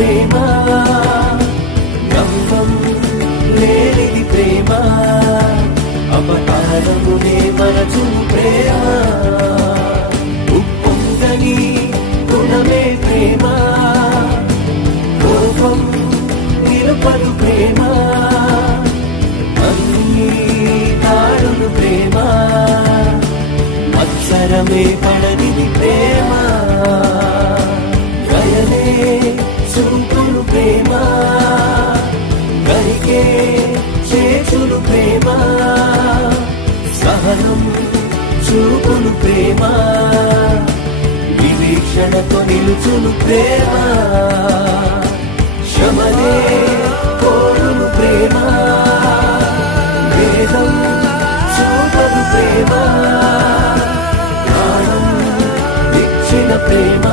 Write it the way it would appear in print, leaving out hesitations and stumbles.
ప్రేమ గంగం లేనిది ప్రేమ అవతారమునే మరచును ప్రేమ ఉప్పొంగని గుణమే ప్రేమ కోపం నిలుపదు ప్రేమ అన్నీ తాడును ప్రేమ మత్సరమే పడనిది ప్రేమ గయనే చూపును ప్రేమ గరికే చేచును ప్రేమ సహనం చూపును ప్రేమ వివీక్షణతో నిలుచును ప్రేమ క్షమనే కోరును ప్రేమ వేదం చూపను ప్రేమ ప్రాణం ఇచ్చిన ప్రేమ